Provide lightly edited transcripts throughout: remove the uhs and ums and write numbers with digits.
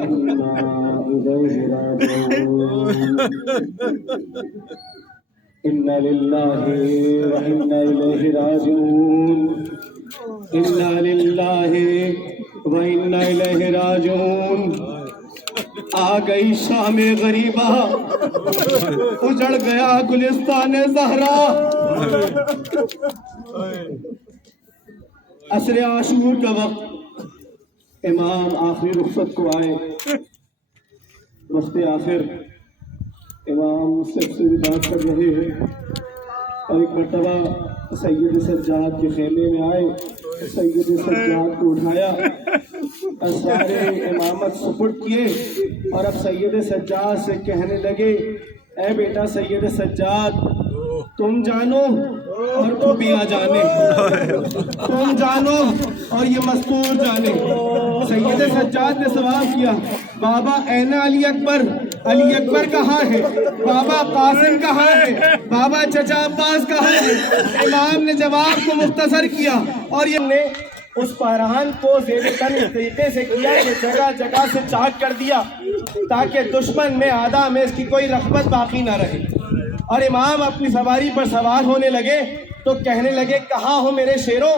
وإنا إليه راجعون إنا لله وإنا إليه راجعون إنا لله وإنا إليه راجعون آ گئی شام غریبہ اجڑ گیا گلستان زہرا عصر عاشور کا وقت امام آخری رخصت کو آئے وقت آخر امام سے بات کر رہے ہیں اور ایک مرتبہ سید سجاد کے خیمے میں آئے سید سجاد کو اٹھایا سارے امامت سپرد کیے اور اب سید سجاد سے کہنے لگے اے بیٹا سید سجاد تم جانو اور خوبیاں جانے تم جانو اور یہ مستور جانے سید سجاد نے سوال کیا بابا این علی اکبر کہاں ہے بابا قاسم کہاں ہے بابا چچا عباس کہاں ہے امام نے جواب کو مختصر کیا اور یہ نے اس پہران کو زیر تن اس طریقے سے کیا کہ جگہ جگہ سے چاک کر دیا تاکہ دشمن میں آدھا میں اس کی کوئی رغبت باقی نہ رہے اور امام اپنی سواری پر سوار ہونے لگے تو کہنے لگے کہاں ہو میرے شیروں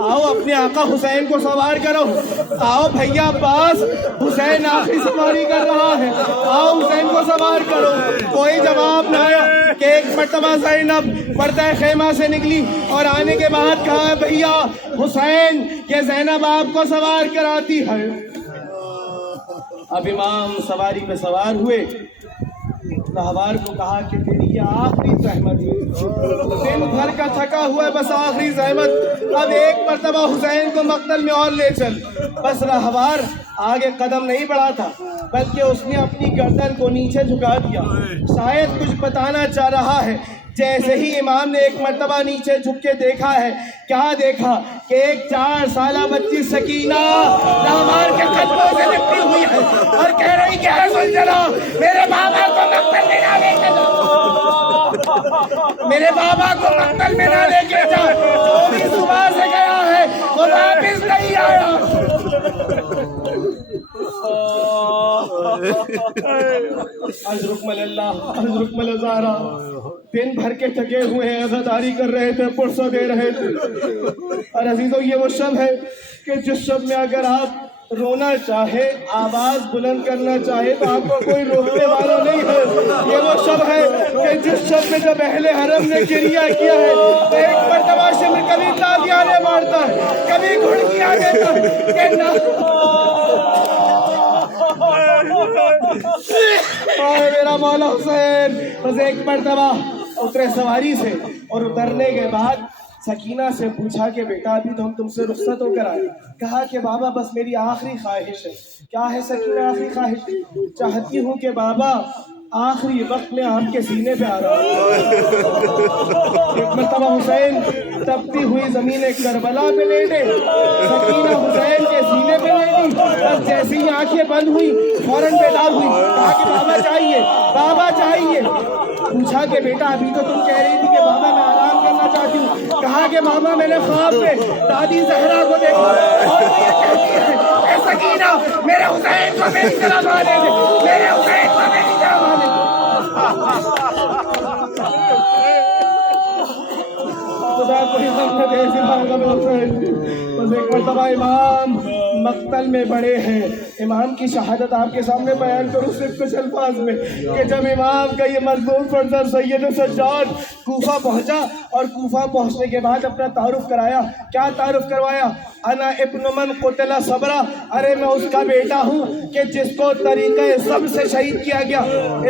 آؤ اپنے آقا حسین کو سوار کرو آؤ بھیا عباس حسین آخری سواری کر رہا ہے آؤ حسین کو سوار کرو کوئی جواب نہ آیا کہ ایک مرتبہ زینب پردہ خیمہ سے نکلی اور آنے کے بعد کہا بھیا حسین یہ زینب آپ کو سوار کراتی ہے اب امام سواری پہ سوار ہوئے راہوار کو کہا کہ تیری یہ آخری زحمت ہے دن بھر کا تھکا ہوا ہے بس آخری زحمت اب ایک مرتبہ حسین کو مقتل میں اور لے چل بس راہوار آگے قدم نہیں بڑھا تھا بلکہ اس نے اپنی گردن کو نیچے جھکا دیا شاید کچھ بتانا چاہ رہا ہے جیسے ہی امام نے ایک مرتبہ نیچے جھک کے دیکھا ہے کیا دیکھا کہ ایک 4 سالہ بچی سکینہ راہوار کے قدموں سے لپٹی ہوئی ہے اور کہہ رہی کہ اے زلجلہ میرے بابا کو مقتل میں نہ لے کے جا میرے بابا کو مقتل میں نہ لے کے جا جو بھی صبح سے گیا ہے وہ واپس نہیں آیا ازرکمل اللہ ازرکمل زہرا دن بھر کے تھکے ہوئے ہیں عزاداری کر رہے تھے پرسوں دے رہے تھے اور عزیزوں یہ وہ شب ہے کہ جس شب میں اگر آپ رونا چاہے آواز بلند کرنا چاہے تو آپ کو کوئی روکنے والا نہیں ہے یہ وہ شب ہے کہ جس شب میں جب اہل حرم نے کریا کیا ہے تو ایک مرتبہ شمر کبھی تازیانے مارتا ہے کبھی گھڑکیاں دیتا ہے کہ نہ میرا مولا حسین بس ایک مرتبہ اترے سواری سے اور اترنے کے بعد سکینہ سے پوچھا کہ بیٹا ابھی تو ہم تم سے رخصت ہو کر آئے کہا کہ بابا بس میری آخری خواہش ہے کیا ہے سکینہ آخری خواہش چاہتی ہوں کہ بابا آخری وقت میں آپ کے سینے پہ آ رہا ہوں ایک مرتبہ حسین تپتی ہوئی زمین کربلا پہ لیٹے سکینہ حسین کے سینے پہ لیٹی بس جیسے ہی آنکھیں بند ہوئی فوراً بیدار ہوئی کہا کہ بابا چاہیے پوچھا کہ بیٹا ابھی تو تم کہہ رہی تھی کہ بابا میں آرام کرنا چاہتی ہوں کہا کہ بابا میں نے خواب میں دادی زہرا کو دیکھا اور یہ کہتی ہے اے سکینہ میرے حسین کو میری طرح مانے دے میرے حسین کو میری طرح مانے دے خدا کوئی سمجھے دے سبحانہ حسین بس ایک مرتبہ امام مقتل میں بڑے ہیں امام کی شہادت آپ کے سامنے بیان کروں صرف کچھ الفاظ میں کہ جب امام کا یہ مظلوم فرزند سید سجاد کوفہ پہنچا اور کوفہ پہنچنے کے بعد اپنا تعارف کرایا کیا تعارف کروایا انا ابن من قتل صبرا ارے میں اس کا بیٹا ہوں کہ جس کو طریقہ صبر سے شہید کیا گیا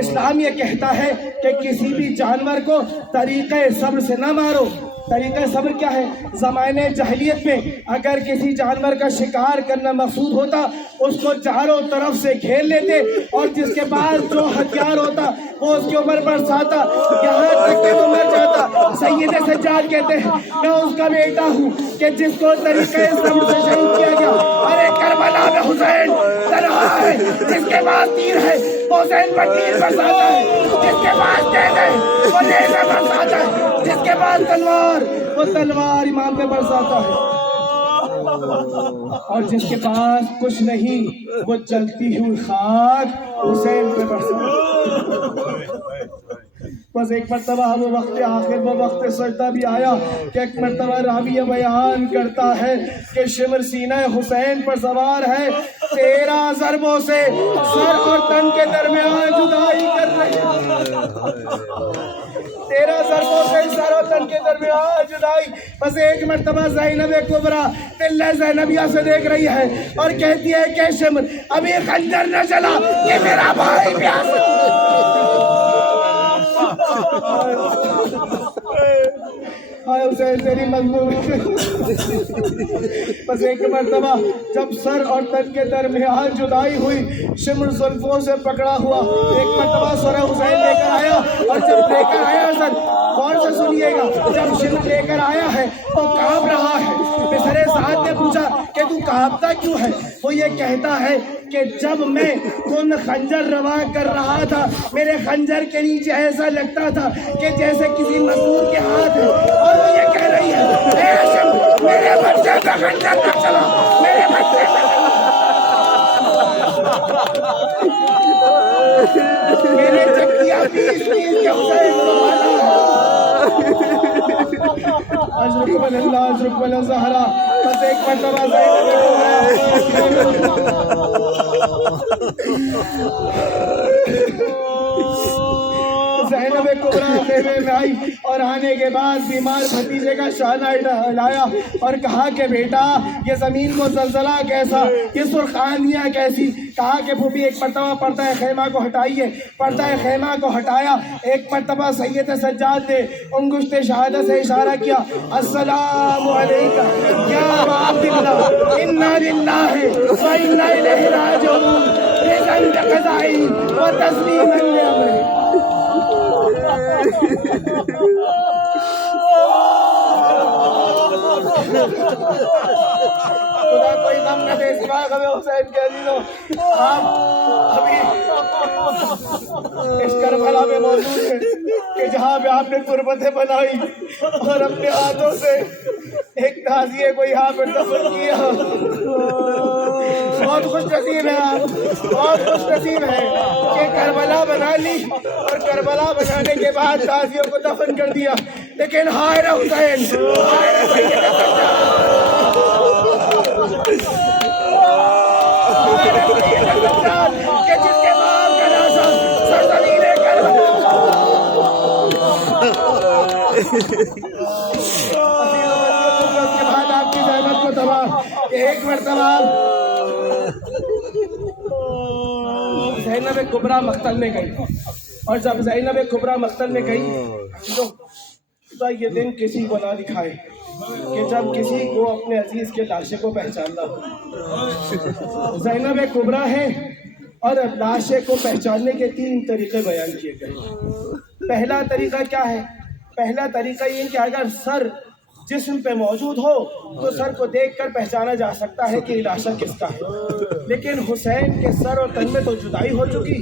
اسلام یہ کہتا ہے کہ کسی بھی جانور کو طریقہ صبر سے نہ مارو طریقہ صبر کیا ہے زمانے جاہلیت میں اگر کسی جانور کا شکار کرنا مقصود ہوتا اس کو چاروں طرف سے گھیر لیتے اور جس کے پاس جو ہتھیار ہوتا وہ اس کے اوپر برساتا یہاں تک کہ وہ مر جاتا سید سجاد کہتے ہیں میں اس کا بیٹا ہوں کہ جس کو طریقہ صبر سے شہید کیا گیا ارے کربلا میں حسین تنہا ہے جس کے پاس تیر ہے وہ حسین پر تیر برساتا ہے جس کے پاس نیزہ ہے وہ نیزہ برساتا ہے جس کے پاس تلوار وہ تلوار امام پہ برساتا ہے اور جس کے پاس کچھ نہیں وہ جلتی ہوئی خاک حسین پہ برسا۔ بس ایک مرتبہ وہ وقت آخر وہ وقت سجدہ بھی آیا کہ ایک مرتبہ راوی بیان کرتا ہے کہ شمر سینہ حسین پر سوار ہے، 13 ضربوں سے سر اور تن کے درمیان جدائی کر رہے ہیں، 13 ضربوں سے سر اور تن کے درمیان جدائی۔ بس ایک مرتبہ زینب کبریٰ دلہ زینبیہ سے دیکھ رہی ہے اور کہتی ہے کہ شمر ابھی خنجر نہ چلا کہ میرا بھائی پیاس حسین تیری مظلوم۔ بس ایک مرتبہ جب سر اور تن کے درمیان جدائی ہوئی، شمر زلفوں سے پکڑا ہوا ایک مرتبہ سر حسین لے کر آیا، اور جب لے کر آیا سر غور سے سنیے گا، جب شمر لے کر آیا ہے تو کانپ رہا ہے۔ بسر سعد نے پوچھا کہ تو کانپتا کیوں ہے؟ وہ یہ کہتا ہے کہ جب میں خون خنجر روا کر رہا تھا میرے خنجر کے نیچے ایسا لگتا تھا کہ جیسے کسی مزدور کے ہاتھ ہے، اور وہ یہ کہہ رہی ہے اے شمر میرے بچے کا خنجر نہ چلا، میرے بچے کا میرے چکیا پیس پیس کے حسین کو مانا۔ اشرف اللہ اشرف اللہ زہرا۔ بس ایک مرتبہ زینب کبریٰ خیمے میں آئی اور آنے کے بعد بیمار بھتیجے کا شانہ ہلایا اور کہا کہ بیٹا یہ زمین کو زلزلہ کیسا، یہ سرخانیاں کیسی؟ کہا کہ پھوپھی ایک مرتبہ پردہ خیمہ کو ہٹائیے۔ پردہ خیمہ کو ہٹایا، ایک مرتبہ سید سجاد نے انگشت شہادت سے اشارہ کیا، السلام علیکم یا ابا عبداللہ انا للہ و انا الیہ راجعون رضا بقضائہ و تسلیما لامرہ۔ خدا کوئی غم نہ دے سوا غم حسین کے عزیزوں۔ آپ ابھی اس کربلا میں موجود ہیں کہ جہاں پہ آپ نے تربتیں بنائی اور اپنے ہاتھوں سے ایک تعزیے کو یہاں پر دفن کیا۔ بہت خوش نصیب ہے آپ، بہت خوش نصیب ہے کہ کربلا بنا لی اور کربلا بنانے کے بعد تعزیوں کو دفن کر دیا، لیکن ہائے رے حسین، ہائے رے سید سجاد، ہائے رے سید سجاد کہ جس کے باپ کا لاشا سرزمین کربلا۔ اس کے بعد آپ کی زحمت کو تباہ ایک مرتبہ زینب کبریٰ مقتل میں گئی، اور جب زینب کبریٰ مقتل میں گئی تو خدا یہ دن کسی کو نہ دکھائے کہ جب کسی کو اپنے عزیز کے لاشے کو پہچاننا ہو۔ زینب کبریٰ ہے اور لاشے کو پہچاننے کے 3 طریقے بیان کیے گئے۔ پہلا طریقہ کیا ہے؟ پہلا طریقہ یہ کہ اگر سر جسم پہ موجود ہو تو سر کو دیکھ کر پہچانا جا سکتا ہے کہ لاشا کس کا ہے، لیکن حسین کے سر اور تن میں تو جدائی ہو چکی،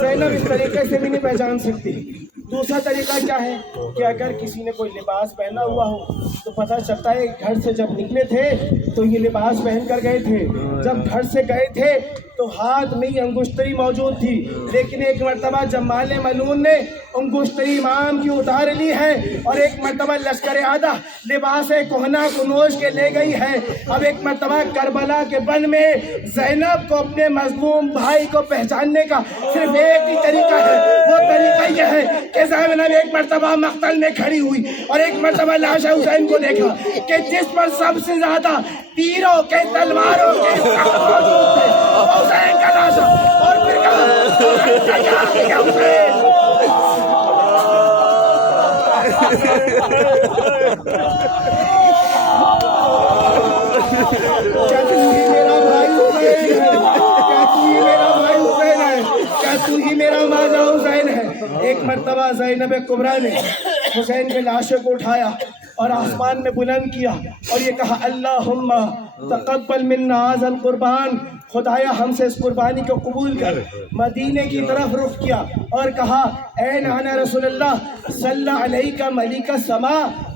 زینب اس طریقے سے بھی نہیں پہچان سکتی۔ دوسرا طریقہ کیا ہے کہ اگر کسی نے کوئی لباس پہنا ہوا ہو تو پتہ چلتا ہے گھر سے جب نکلے تھے تو یہ لباس پہن کر گئے تھے، جب گھر سے گئے تھے تو ہاتھ میں انگشتری موجود تھی، لیکن ایک مرتبہ جب مال ملعون نے انگشتری امام کی اتار لی ہے اور ایک مرتبہ لشکر آدھا لباس کہنا کنوش کے لے گئی ہے۔ اب ایک مرتبہ کربلا کے بن میں زینب کو اپنے مظلوم بھائی کو پہچاننے کا صرف ایک ہی طریقہ ہے، وہ طریقہ یہ ہے کہ زینب ایک مرتبہ مقتل میں کھڑی ہوئی اور ایک مرتبہ لاشا حسین کو دیکھا کہ جس پر سب سے زیادہ تیروں کے تلواروں کے موجود تھے حسین کا لاشا، اور پھر کہا حسین۔ کیا تو ہی میرا بھائی حسین ہے؟ کیا تو ہی میرا بھائی حسین ہے؟ کیا تو ہی میرا ماجا حسین ہے؟ ایک مرتبہ زینب کبریٰ نے حسین کے لاشے کو اٹھایا اور آسمان میں بلند کیا اور یہ کہا اللہم تقبل منا ھذا القربان، خدایا ہم سے اس قربانی کو قبول کر۔ مدینے کی طرف رخ کیا اور کہا اے نانا رسول اللہ صلی علیہ ملک السما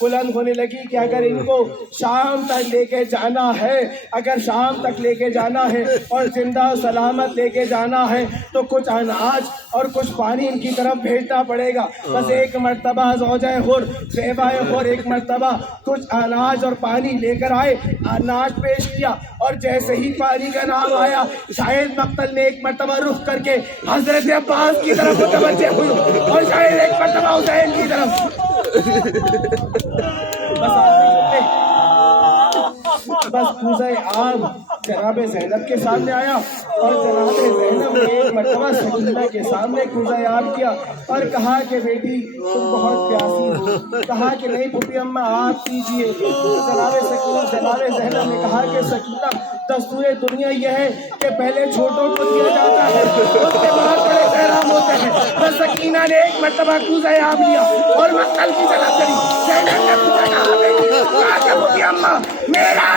بلند ہونے لگی کہ اگر ان کو شام تک لے کے جانا ہے، اگر شام تک لے کے جانا ہے اور زندہ و سلامت لے کے جانا ہے تو کچھ اناج اور کچھ پانی ان کی طرف بھیجنا پڑے گا۔ بس ایک مرتبہ زوجہ حر، بیوہ حر ایک مرتبہ کچھ اناج اور پانی لے کر آئے، اناج پیش کیا، اور جیسے ہی پانی کا نام آیا شاہد مقتل نے ایک مرتبہ رخ کر کے حضرت عباس کی طرف متوجہ ہوئی اور شاہد ایک مرتبہ حسین کی طرف۔ بس کوزہ آب جناب زینب کے سامنے آیا اور جناب زینب نے ایک مرتبہ سکینہ کے سامنے کوزہ آب کیا اور کہا کہ بیٹی تم بہت پیاسی ہو، کہا کہ نہیں پھوپھی اماں آپ پیجیے۔ جناب زینب نے کہا کہ سکینہ دستور دنیا یہ ہے کہ پہلے چھوٹوں کو دیا جاتا ہے، اس کے بعد بڑے بہرام ہوتے ہیں۔ بس سکینہ نے ایک مرتبہ کوزہ آب لیا اور مقتل کی طرف چلی۔ زینب نے پوچھا کہا بیٹی، کہا کہ پھوپھی اماں میرا